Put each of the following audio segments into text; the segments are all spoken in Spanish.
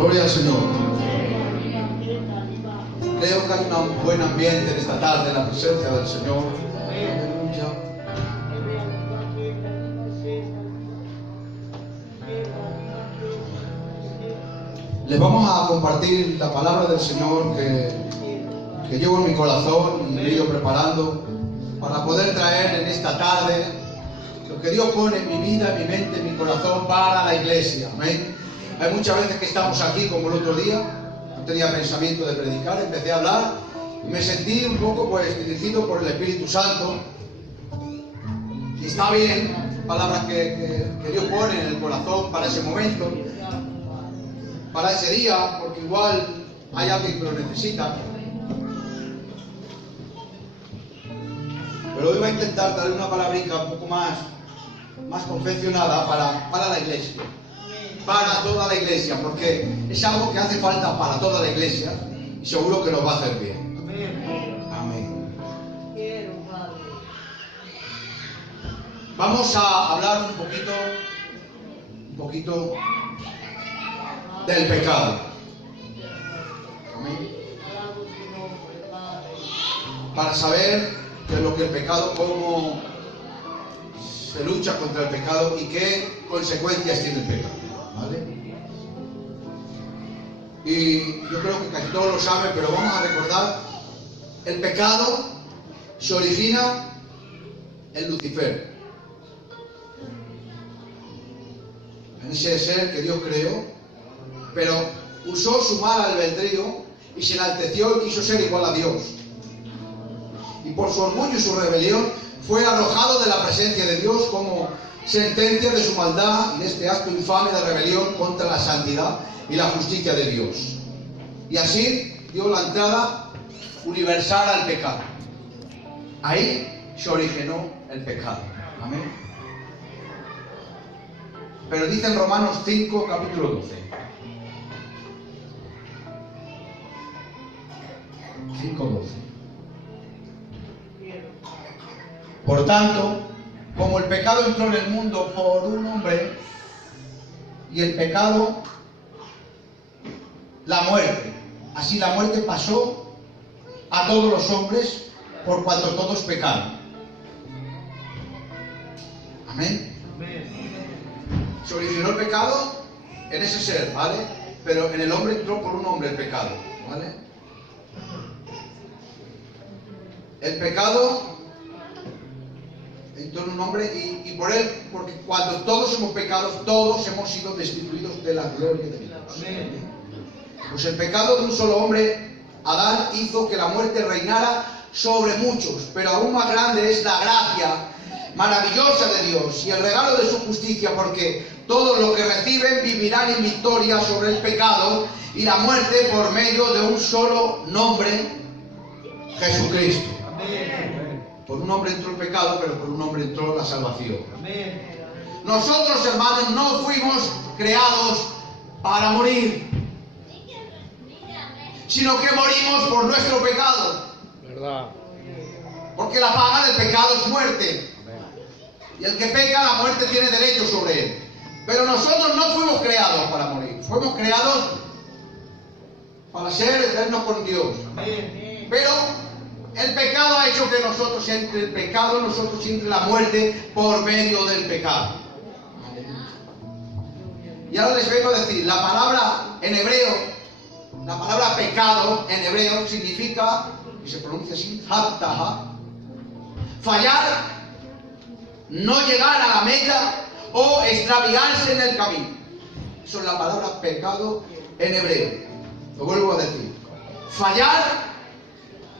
Gloria al Señor. Creo que hay un buen ambiente en esta tarde en la presencia del Señor. Aleluya. Les vamos a compartir la palabra del Señor que llevo en mi corazón y me he ido preparando para poder traer en esta tarde lo que Dios pone en mi vida, en mi mente, en mi corazón para la iglesia. Amén. Hay muchas veces que estamos aquí, como el otro día, no tenía pensamiento de predicar, empecé a hablar y me sentí un poco dirigido por el Espíritu Santo. Y está bien, palabras que Dios pone en el corazón para ese momento, para ese día, porque igual hay alguien que lo necesita. Pero hoy voy a intentar traer una palabrita un poco más confeccionada para la iglesia, para toda la iglesia, porque es algo que hace falta para toda la iglesia y seguro que nos va a hacer bien. Amén. Vamos a hablar un poquito del pecado. Amén. Para saber de lo que el pecado, cómo se lucha contra el pecado y qué consecuencias tiene el pecado, ¿vale? Y yo creo que casi todos lo saben, pero vamos a recordar: el pecado se origina en Lucifer, en ese ser que Dios creó, pero usó su mal albedrío y se enalteció y quiso ser igual a Dios. Y por su orgullo y su rebelión fue arrojado de la presencia de Dios como sentencia de su maldad y de este acto infame de rebelión contra la santidad y la justicia de Dios. Y así dio la entrada universal al pecado. Ahí se originó el pecado. Amén. Pero dice en Romanos 5, capítulo 12. 5:12. Por tanto, como el pecado entró en el mundo por un hombre, y el pecado, la muerte, así la muerte pasó a todos los hombres por cuanto todos pecaron. Amén. Se originó el pecado en ese ser, ¿vale? Pero en el hombre entró por un hombre el pecado, ¿vale? El pecado entró en un hombre y por él, porque cuando todos hemos pecado, todos hemos sido destituidos de la gloria de Dios. Pues el pecado de un solo hombre, Adán, hizo que la muerte reinara sobre muchos, pero aún más grande es la gracia maravillosa de Dios y el regalo de su justicia, porque todos los que reciben vivirán en victoria sobre el pecado y la muerte por medio de un solo nombre, Jesucristo. Por un hombre entró el pecado, pero por un hombre entró la salvación. Nosotros, hermanos, no fuimos creados para morir, sino que morimos por nuestro pecado. ¿Verdad? Porque la paga del pecado es muerte. Y el que peca, la muerte tiene derecho sobre él. Pero nosotros no fuimos creados para morir. Fuimos creados para ser eternos con Dios. Pero el pecado ha hecho que nosotros entre el pecado, nosotros entre la muerte por medio del pecado. Y ahora les vengo a decir, la palabra en hebreo, la palabra pecado en hebreo significa, y se pronuncia así, haptaha, fallar, no llegar a la meta o extraviarse en el camino. Eso es la palabra pecado en hebreo. Lo vuelvo a decir. Fallar,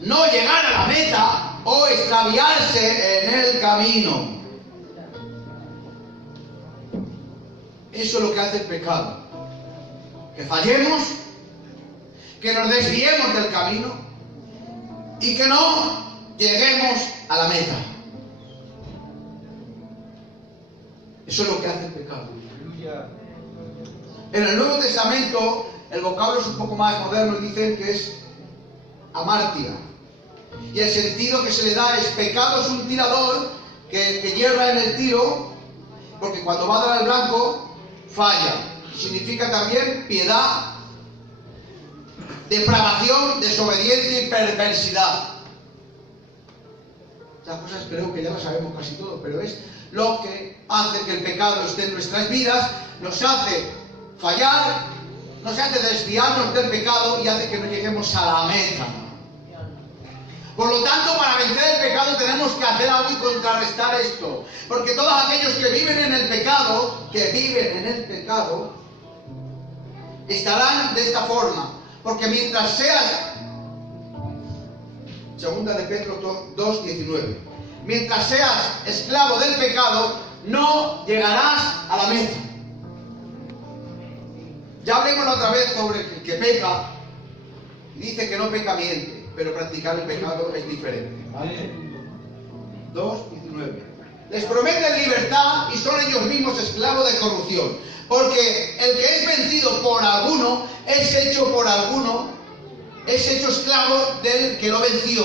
no llegar a la meta o extraviarse en el camino. Eso es lo que hace el pecado. Que fallemos, que nos desviemos del camino y que no lleguemos a la meta. Eso es lo que hace el pecado. En el Nuevo Testamento el vocablo es un poco más moderno y dicen que es amartia. Y el sentido que se le da es: pecado es un tirador que hierra en el tiro, porque cuando va a dar al blanco falla. Significa también piedad depravación, desobediencia y perversidad. Estas cosas creo que ya las sabemos casi todo, pero es lo que hace que el pecado esté en nuestras vidas, nos hace fallar, nos hace desviarnos del pecado y hace que no lleguemos a la meta. Por lo tanto, para vencer el pecado tenemos que hacer algo y contrarrestar esto. Porque todos aquellos que viven en el pecado, estarán de esta forma. Porque mientras seas, segunda de Pedro 2:19, mientras seas esclavo del pecado, no llegarás a la meta. Ya hablemos otra vez sobre el que peca, dice que no peca miente, pero practicar el pecado es diferente. ¿Vale? 2:19. Les prometen libertad y son ellos mismos esclavos de corrupción. Porque el que es vencido por alguno, es hecho esclavo del que lo venció.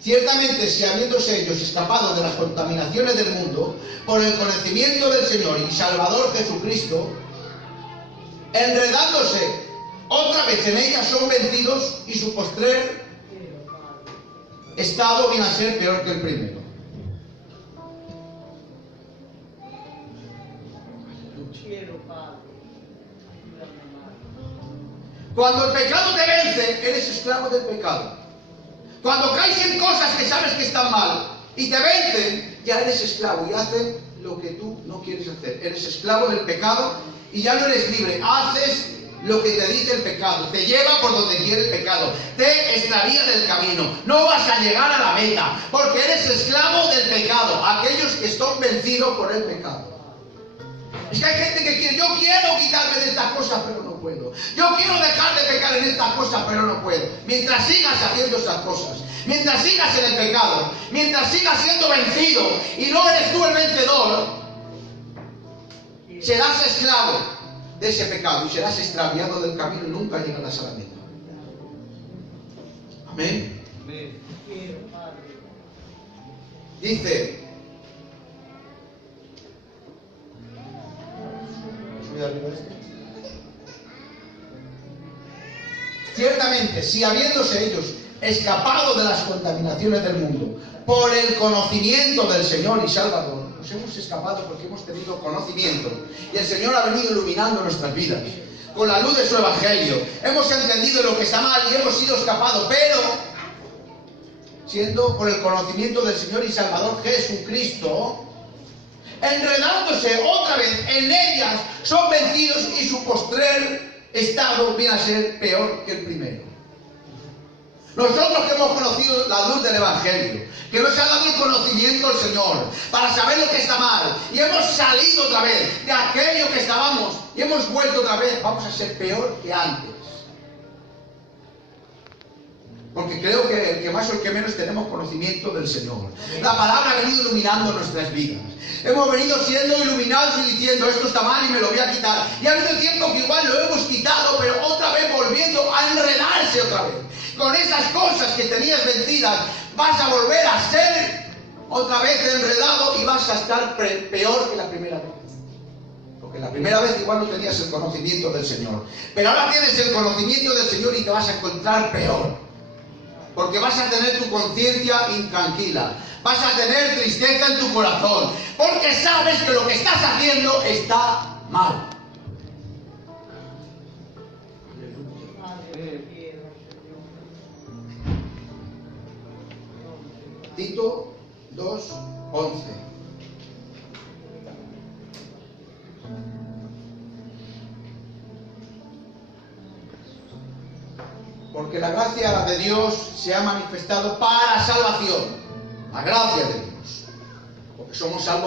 Ciertamente, si habiéndose ellos escapado de las contaminaciones del mundo, por el conocimiento del Señor y Salvador Jesucristo, enredándose otra vez en ellas, son vencidos y su postrer estado viene a ser peor que el primero. Cuando el pecado te vence, eres esclavo del pecado. Cuando caes en cosas que sabes que están mal y te vencen, ya eres esclavo y haces lo que tú no quieres hacer. Eres esclavo del pecado y ya no eres libre. Haces lo que te dice el pecado. Te lleva por donde quiere el pecado. Te extravía del camino. No vas a llegar a la meta porque eres esclavo del pecado. Aquellos que están vencidos por el pecado. Es que hay gente que quiere, yo quiero quitarme de estas cosas, pero no puedo. Yo quiero dejar de pecar en estas cosas, pero no puedo. Mientras sigas haciendo esas cosas, mientras sigas en el pecado, mientras sigas siendo vencido y no eres tú el vencedor, serás esclavo de ese pecado y serás extraviado del camino y nunca llegarás a la meta. Amén. Dice, ciertamente, si habiéndose ellos escapado de las contaminaciones del mundo por el conocimiento del Señor y Salvador, nos hemos escapado porque hemos tenido conocimiento y el Señor ha venido iluminando nuestras vidas con la luz de su Evangelio. Hemos entendido lo que está mal y hemos sido escapados, pero siendo por el conocimiento del Señor y Salvador Jesucristo, enredándose otra vez en ellas, son vencidos y su postrer estado viene a ser peor que el primero. Nosotros que hemos conocido la luz del Evangelio, que nos ha dado el conocimiento del Señor para saber lo que está mal, y hemos salido otra vez de aquello que estábamos y hemos vuelto otra vez, vamos a ser peor que antes. Porque creo que el que más o el que menos tenemos conocimiento del Señor. La palabra ha venido iluminando nuestras vidas. Hemos venido siendo iluminados y diciendo, esto está mal y me lo voy a quitar. Y ha habido tiempo que igual lo hemos quitado, pero otra vez volviendo a enredarse otra vez. Con esas cosas que tenías vencidas, vas a volver a ser otra vez enredado y vas a estar peor que la primera vez. Porque la primera vez igual no tenías el conocimiento del Señor. Pero ahora tienes el conocimiento del Señor y te vas a encontrar peor. Porque vas a tener tu conciencia intranquila. Vas a tener tristeza en tu corazón. Porque sabes que lo que estás haciendo está mal. Tito 2:11. Porque la gracia de Dios se ha manifestado para salvación. La gracia de Dios. Porque somos salvos